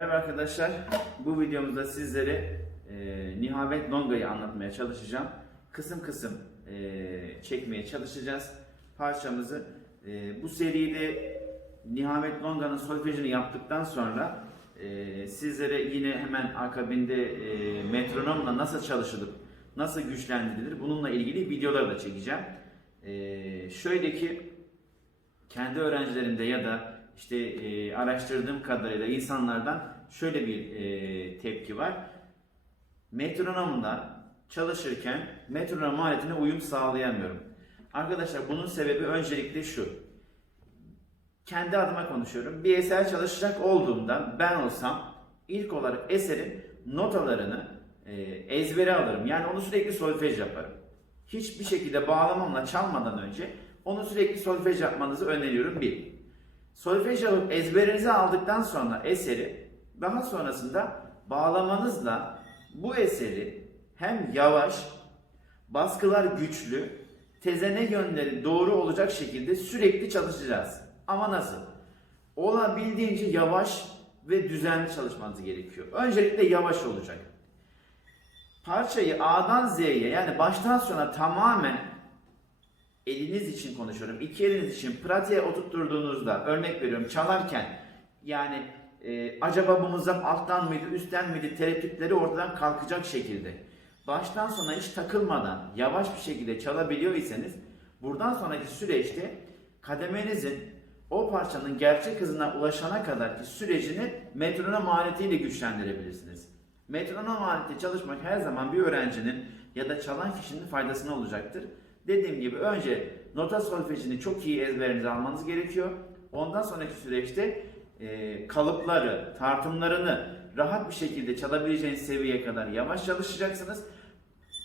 Merhaba arkadaşlar. Bu videomuzda sizlere e, Nihavet Longa'yı anlatmaya çalışacağım. Kısım kısım e, çekmeye çalışacağız parçamızı. E, bu seride Nihavet Longa'nın solfejini yaptıktan sonra e, sizlere yine hemen akabinde e, metronomla nasıl çalışılıp nasıl güçlendirilir bununla ilgili videolar da çekeceğim. E, şöyle ki kendi öğrencilerimde ya da işte e, araştırdığım kadarıyla insanlardan şöyle bir e, tepki var. Metronomla çalışırken metronom aletine uyum sağlayamıyorum. Arkadaşlar bunun sebebi öncelikle şu. Kendi adıma konuşuyorum. Bir eser çalışacak olduğumda ben olsam ilk olarak eserin notalarını e, ezbere alırım. Yani onu sürekli solfej yaparım. Hiçbir şekilde bağlamamla çalmadan önce onu sürekli solfej yapmanızı öneriyorum bir. Solfej alıp ezberinize aldıktan sonra eseri daha sonrasında bağlamanızla bu eseri hem yavaş, baskılar güçlü, tezene yönleri doğru olacak şekilde sürekli çalışacağız. Ama nasıl? Olabildiğince yavaş ve düzenli çalışmanız gerekiyor. Öncelikle yavaş olacak. Parçayı A'dan Z'ye yani baştan sona tamamen eliniz için konuşuyorum. İki eliniz için pratiğe oturtturduğunuzda örnek veriyorum çalarken yani e, acaba bu mızrap alttan mıydı üstten miydi tereddütleri ortadan kalkacak şekilde baştan sona hiç takılmadan yavaş bir şekilde çalabiliyor iseniz buradan sonraki süreçte kademenizin o parçanın gerçek hızına ulaşana kadarki sürecini metronom aletiyle güçlendirebilirsiniz. Metronom aleti çalışmak her zaman bir öğrencinin ya da çalan kişinin faydasına olacaktır. Dediğim gibi önce nota solfejini çok iyi ezberinize almanız gerekiyor. Ondan sonraki süreçte e, kalıpları, tartımlarını rahat bir şekilde çalabileceğiniz seviyeye kadar yavaş çalışacaksınız.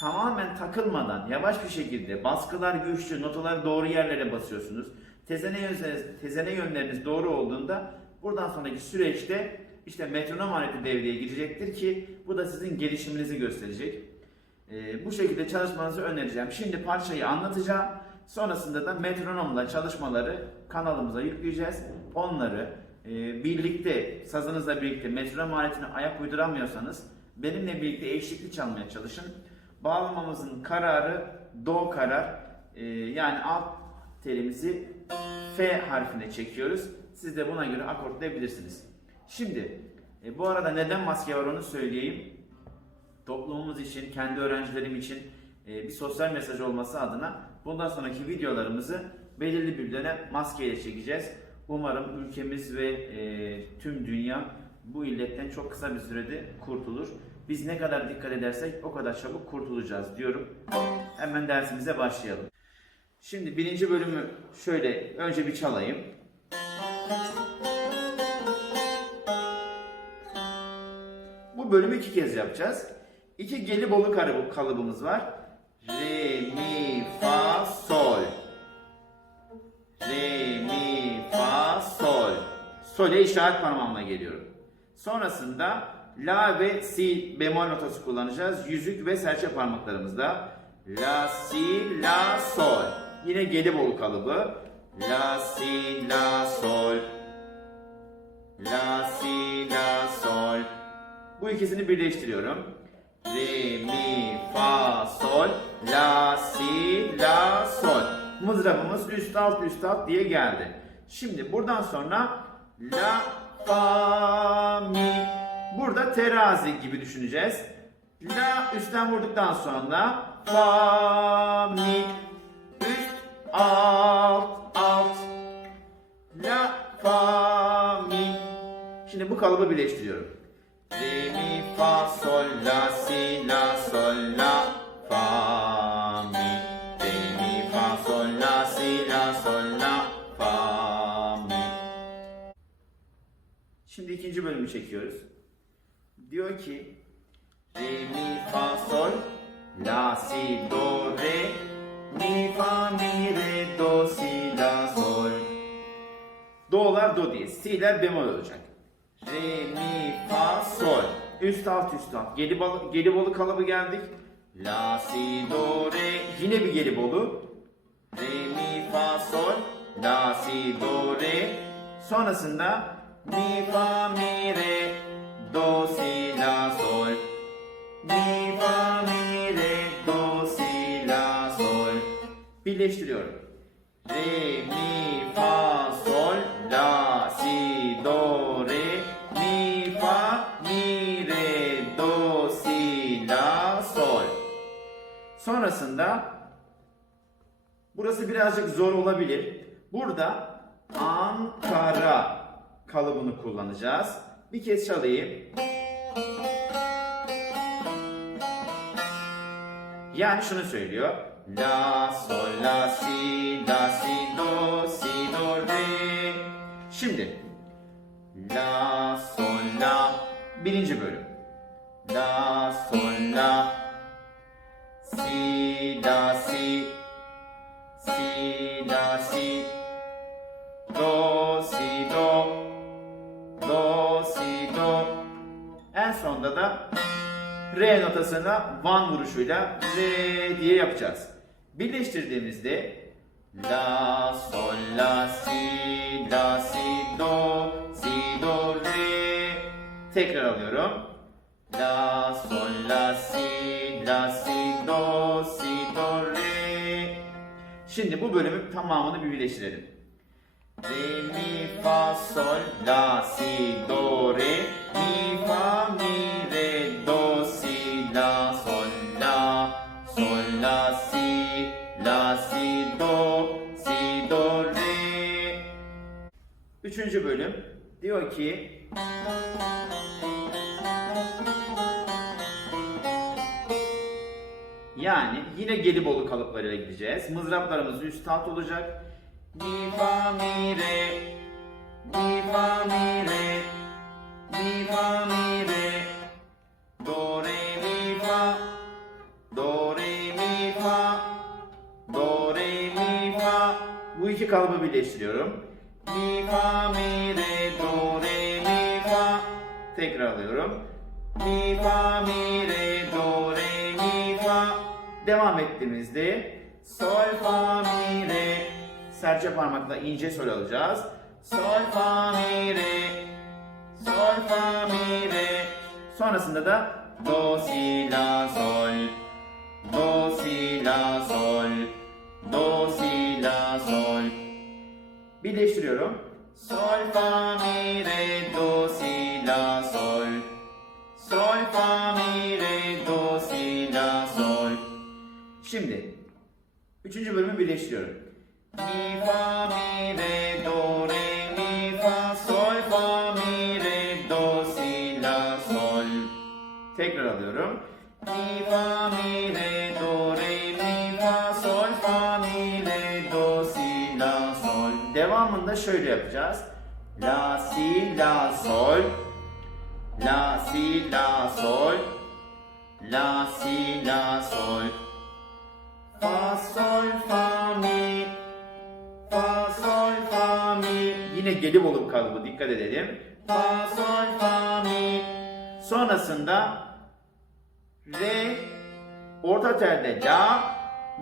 Tamamen takılmadan yavaş bir şekilde baskılar güçlü, notaları doğru yerlere basıyorsunuz. Tezene yönleriniz, tezene yönleriniz doğru olduğunda buradan sonraki süreçte işte metronom aleti devreye girecektir ki bu da sizin gelişiminizi gösterecek. Ee, bu şekilde çalışmanızı önereceğim. Şimdi parçayı anlatacağım. Sonrasında da metronomla çalışmaları kanalımıza yükleyeceğiz. Onları e, birlikte, sazınızla birlikte metronom aletine ayak uyduramıyorsanız benimle birlikte eşlikli çalmaya çalışın. Bağlamamızın kararı do karar. E, yani alt telimizi F harfine çekiyoruz. Siz de buna göre akortlayabilirsiniz. Şimdi e, bu arada neden maske var onu söyleyeyim toplumumuz için, kendi öğrencilerim için e, bir sosyal mesaj olması adına bundan sonraki videolarımızı belirli bir dönem maskeyle çekeceğiz. Umarım ülkemiz ve e, tüm dünya bu illetten çok kısa bir sürede kurtulur. Biz ne kadar dikkat edersek o kadar çabuk kurtulacağız diyorum. Hemen dersimize başlayalım. Şimdi birinci bölümü şöyle önce bir çalayım. Bu bölümü iki kez yapacağız. İki geli bolu kalıbı- kalıbımız var. Re, mi, fa, sol. Re, mi, fa, sol. Sol'e işaret parmağımla geliyorum. Sonrasında la ve si bemol notası kullanacağız. Yüzük ve serçe parmaklarımızda. La, si, la, sol. Yine geli bolu kalıbı. La, si, la, sol. La, si, la, sol. Bu ikisini birleştiriyorum. Re, mi, fa, sol, la, si, la, sol. Mızrabımız üst alt üst alt diye geldi. Şimdi buradan sonra la, fa, mi. Burada terazi gibi düşüneceğiz. La üstten vurduktan sonra fa, mi. Üst, alt, alt. La, fa, mi. Şimdi bu kalıbı birleştiriyorum. Re, mi, fa, sol, la, si, la, sol, la, fa, mi. Re, mi, fa, sol, la, si, la, sol, la, fa, mi. Şimdi ikinci bölümü çekiyoruz. Diyor ki Re, mi, fa, sol, la, si, do, re, mi, fa, mi, re, do, si, la, sol. Do'lar do diye, si'ler bemol olacak. Re, mi, fa, sol. Üst alt üst alt. Gelibolu, gelibolu kalıbı geldik. La, si, do, re. Yine bir gelibolu. Re, mi, fa, sol. La, si, do, re. Sonrasında mi, fa, mi, re. do, si, la, sol. Mi, fa, mi, re, do, si, la, sol. Birleştiriyorum. Re, mi, fa, sol, la, si, do, Sonrasında burası birazcık zor olabilir. Burada Ankara kalıbını kullanacağız. Bir kez çalayım. Yani şunu söylüyor. La, sol, la, si, la, si, do, si, do, re. Şimdi. La, sol, la. Birinci bölüm. La, sol, la. La, si. Si, la, si. Do, si, do. Do, si, do. En sonunda da re notasına van vuruşuyla re diye yapacağız. Birleştirdiğimizde la, sol, la, si, la, si, do, si, do, re. Tekrar alıyorum. La, sol, la, si, la, si, do, si, do, re. Şimdi bu bölümün tamamını bir birleştirelim. Re, mi, fa, sol, la, si, do, re, mi, fa, mi, re, do, si, la, sol, la, sol, la, si, la, si, do, si, do, re. Üçüncü bölüm diyor ki Yani yine Gelibolu kalıplarıyla gideceğiz. Mızraplarımız üst alt olacak. Mi fa mi re Mi fa mi re Mi fa mi re Do re mi fa Do re mi fa Do re mi fa Bu iki kalıbı birleştiriyorum. Mi fa mi re do re Tekrar alıyorum. Mi fa mi re do re mi fa. Devam ettiğimizde sol fa mi re. Serçe parmakla ince sol alacağız. Sol fa mi re. Sol fa mi re. Sonrasında da do si la sol. Do si la sol. Do si la sol. Birleştiriyorum. Sol fa mi re do si la sol sol fa mi re do si la sol Şimdi üçüncü bölümü birleştiriyorum. Mi fa mi re do re mi fa sol fa mi re do si la sol. Tekrar alıyorum. Mi fa mi re Devamında şöyle yapacağız. La si la sol. La si la sol. La si la sol. Fa sol fa mi Fa sol fa mi Yine Gelibolu kalıbı dikkat edelim. Fa sol fa mi Sonrasında re orta telde la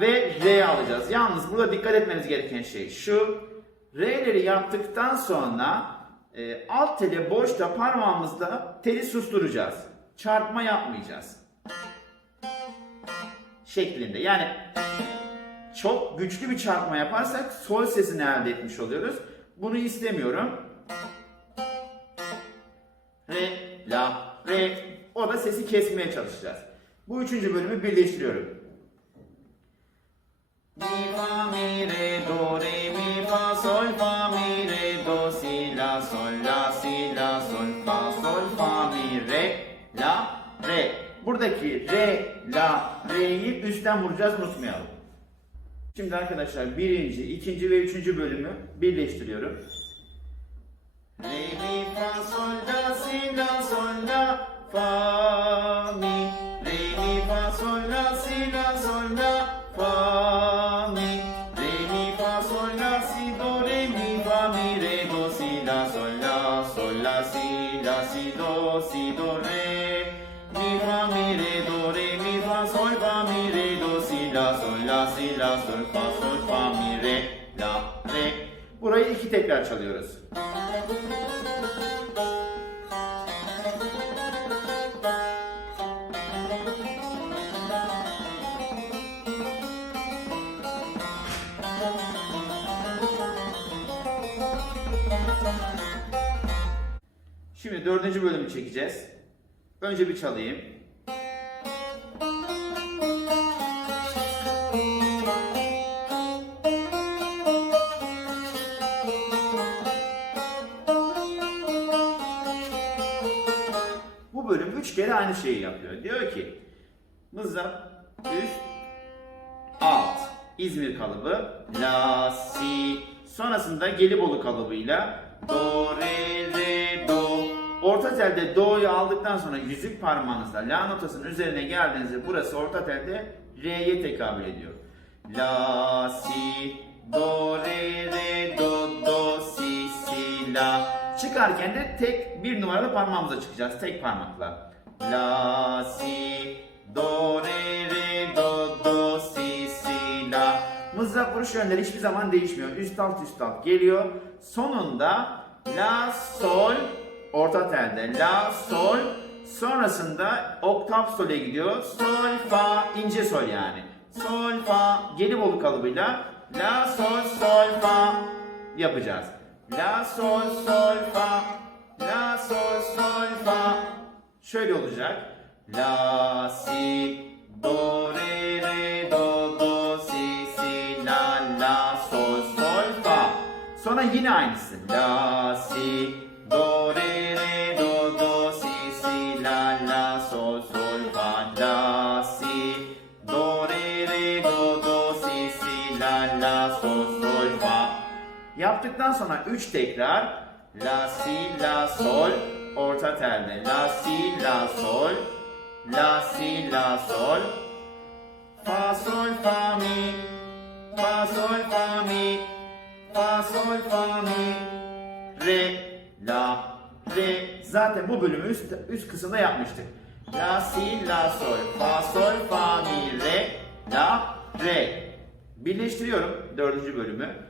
ve re alacağız. Yalnız burada dikkat etmeniz gereken şey şu. Re'leri yaptıktan sonra e, alt tele boşta parmağımızla teli susturacağız. Çarpma yapmayacağız şeklinde. Yani çok güçlü bir çarpma yaparsak sol sesini elde etmiş oluyoruz. Bunu istemiyorum. Re, la, re. O da sesi kesmeye çalışacağız. Bu üçüncü bölümü birleştiriyorum. Buradaki re la re'yi üstten vuracağız unutmayalım. Şimdi arkadaşlar birinci, ikinci ve üçüncü bölümü birleştiriyorum. Re mi fa sol la si la sol la fa mi re mi fa sol la si la sol la fa mi re mi fa sol la si do re mi fa mi re do si la sol la sol la si la si do si do re si la sol fa sol fa mi re la re. Burayı iki tekrar çalıyoruz. Şimdi dördüncü bölümü çekeceğiz. Önce bir çalayım. Üç kere aynı şeyi yapıyor. Diyor ki mızrap üst alt İzmir kalıbı la si sonrasında Gelibolu kalıbıyla do re re do orta telde do'yu aldıktan sonra yüzük parmağınızla la notasının üzerine geldiğinizde burası orta telde re'ye tekabül ediyor. La si do re re do do si si la çıkarken de tek bir numaralı parmağımıza çıkacağız tek parmakla. La si do re re do do si si la Mızrap vuruş yönleri hiçbir zaman değişmiyor. Üst alt üst alt geliyor. Sonunda la sol orta telde la sol sonrasında oktav sole gidiyor. Sol fa ince sol yani. Sol fa Gelibolu kalıbıyla la sol sol fa yapacağız. La sol sol fa la sol sol fa şöyle olacak. La si do re re do do si si la la sol sol fa. Sonra yine aynısı. La si Yaptıktan sonra 3 tekrar la si la sol orta telde. La si la sol la si la sol. Fa sol fa mi. Fa sol fa mi. Fa sol fa mi. Re la re. Zaten bu bölümü üst, üst kısımda yapmıştık. La si la sol. Fa sol fa mi. Re la re. Birleştiriyorum dördüncü bölümü.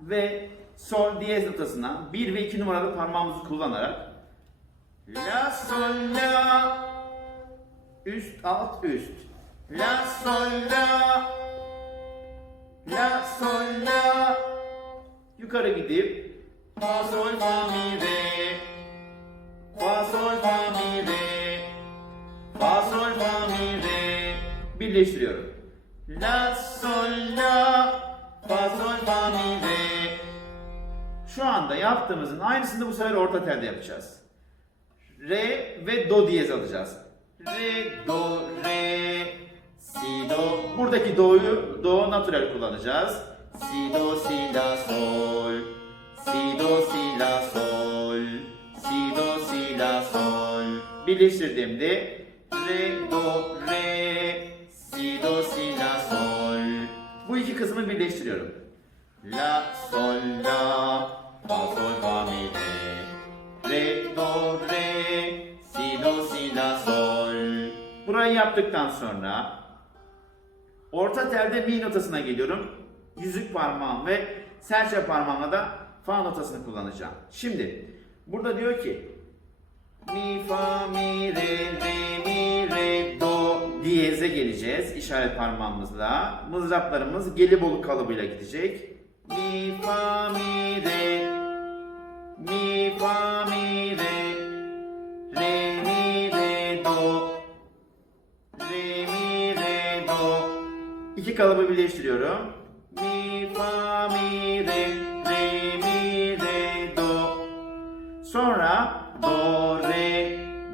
ve sol diyez notasına 1 ve 2 numaralı parmağımızı kullanarak la sol la üst alt üst. La sol la la sol la yukarı gidip fa sol fa mi re fa sol fa mi re fa sol fa mi re birleştiriyorum. La sol la fa sol fa mi re şu anda yaptığımızın aynısını bu sefer orta telde yapacağız. Re ve do diyez alacağız. Re, do, re, si, do. Buradaki do'yu do natural kullanacağız. Si, do, si, la, sol. Si, do, si, la, sol. Si, do, si, la, sol. Birleştirdiğimde re, do, re, si, do, si, la, sol. Bu iki kısmı birleştiriyorum. La, sol, la, fa, sol, fa, mi, re. Re, do, re, si, do, si, la, sol. Burayı yaptıktan sonra orta telde mi notasına geliyorum. Yüzük parmağım ve serçe parmağımla da fa notasını kullanacağım. Şimdi burada diyor ki mi, fa, mi, re, re, mi, re, do diyeze geleceğiz işaret parmağımızla. Mızraplarımız Gelibolu kalıbıyla gidecek. Mi, fa, mi, re, mi, fa, mi, re, re, mi, re, do, re, mi, re, do. İki kalıbı birleştiriyorum. Mi, fa, mi, re, re, mi, re, do. Sonra.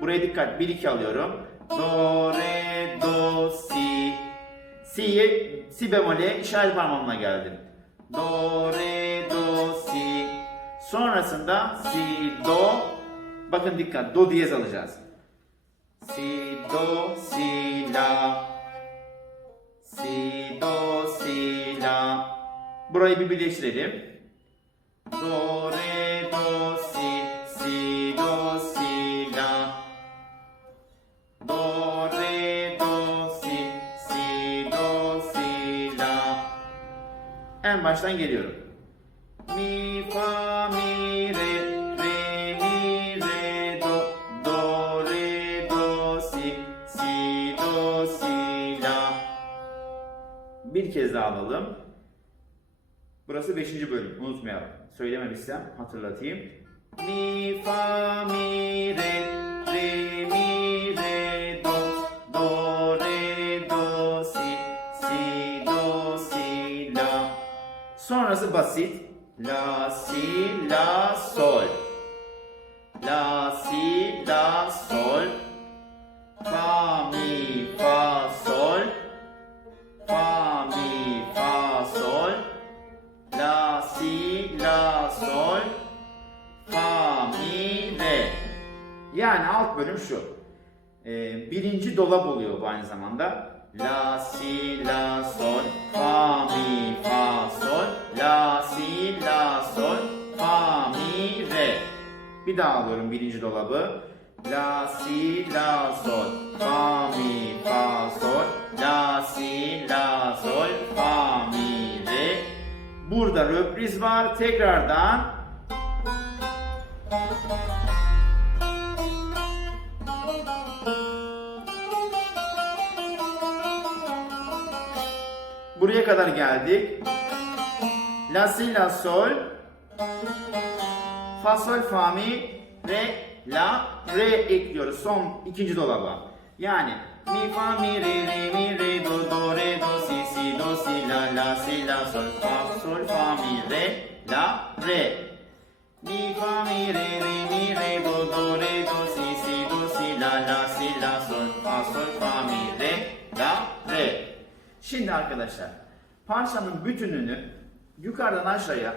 Buraya dikkat. 1 2 alıyorum. Do, re, do, si. Si'ye si bemole işaret parmağımla geldim. Do, re, do, si. Sonrasında si, do. Bakın dikkat. Do diyez alacağız. Si, do, si, la. Si, do, si, la. Burayı bir birleştirelim. Do, re, do, baştan geliyorum. Mi, fa, mi, re, re, mi, re, do, do, re, do, si, si, do, si, la. Bir kez daha alalım. Burası 5. bölüm. Unutmayalım. Söylememişsem hatırlatayım. Mi, fa, mi, re, re, Sonrası basit. La, si, la, sol. La, si, la, sol. Fa, mi, fa, sol. Fa, mi, fa, sol. La, si, la, sol. Fa, mi, re. Yani alt bölüm şu. Ee, birinci dolap oluyor bu aynı zamanda. La, si, la, sol. Fa, mi, fa, sol. La, si, la, sol. Fa, mi, re. Bir daha alıyorum birinci dolabı. La, si, la, sol. Fa, mi, fa, sol. La, si, la, sol. Fa, mi, re. Burada röpriz var. Tekrardan Buraya kadar geldik. La si la sol. Fa sol fa mi re la re ekliyoruz son ikinci dolaba. Yani mi fa mi re re mi re do do re do si si do si la la si la sol fa sol fa mi re la re. Mi fa mi re re mi re do do re do si si do si la la si la sol fa sol fa mi re la re. Şimdi arkadaşlar parçanın bütününü yukarıdan aşağıya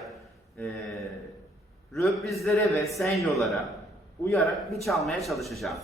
eee röprizlere ve senyolara uyarak bir çalmaya çalışacağım.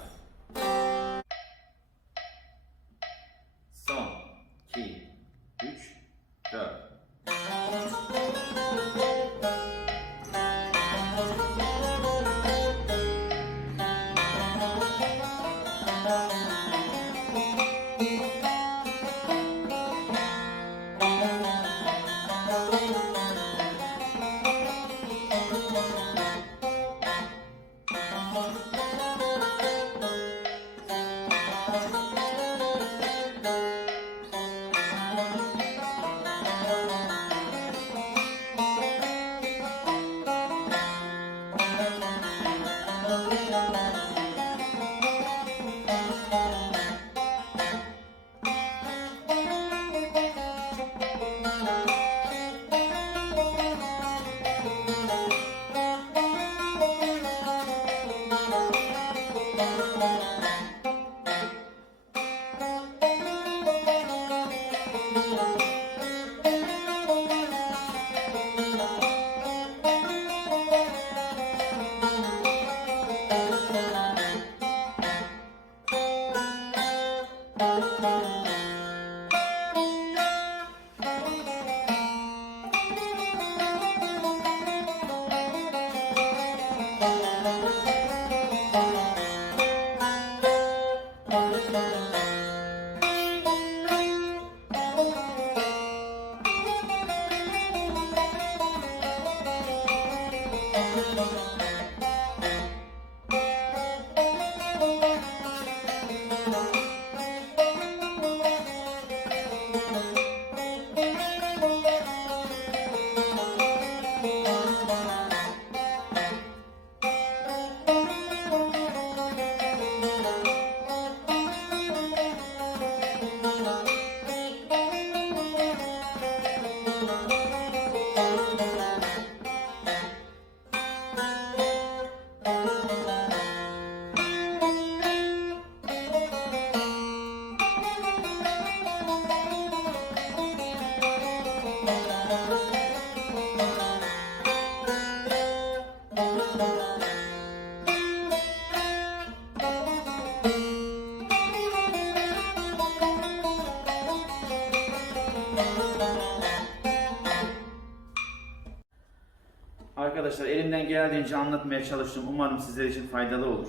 Arkadaşlar elimden geldiğince anlatmaya çalıştım. Umarım sizler için faydalı olur.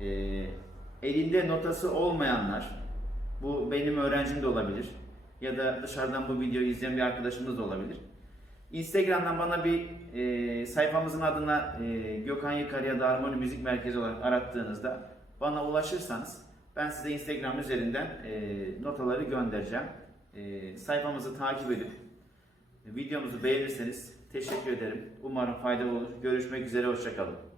Ee, elinde notası olmayanlar, bu benim öğrencim de olabilir ya da dışarıdan bu videoyu izleyen bir arkadaşımız da olabilir. Instagram'dan bana bir e, sayfamızın adına e, Gökhan Yıkar ya da Armoni Müzik Merkezi olarak arattığınızda bana ulaşırsanız ben size Instagram üzerinden e, notaları göndereceğim. E, sayfamızı takip edip videomuzu beğenirseniz teşekkür ederim. Umarım faydalı olur. Görüşmek üzere, hoşçakalın.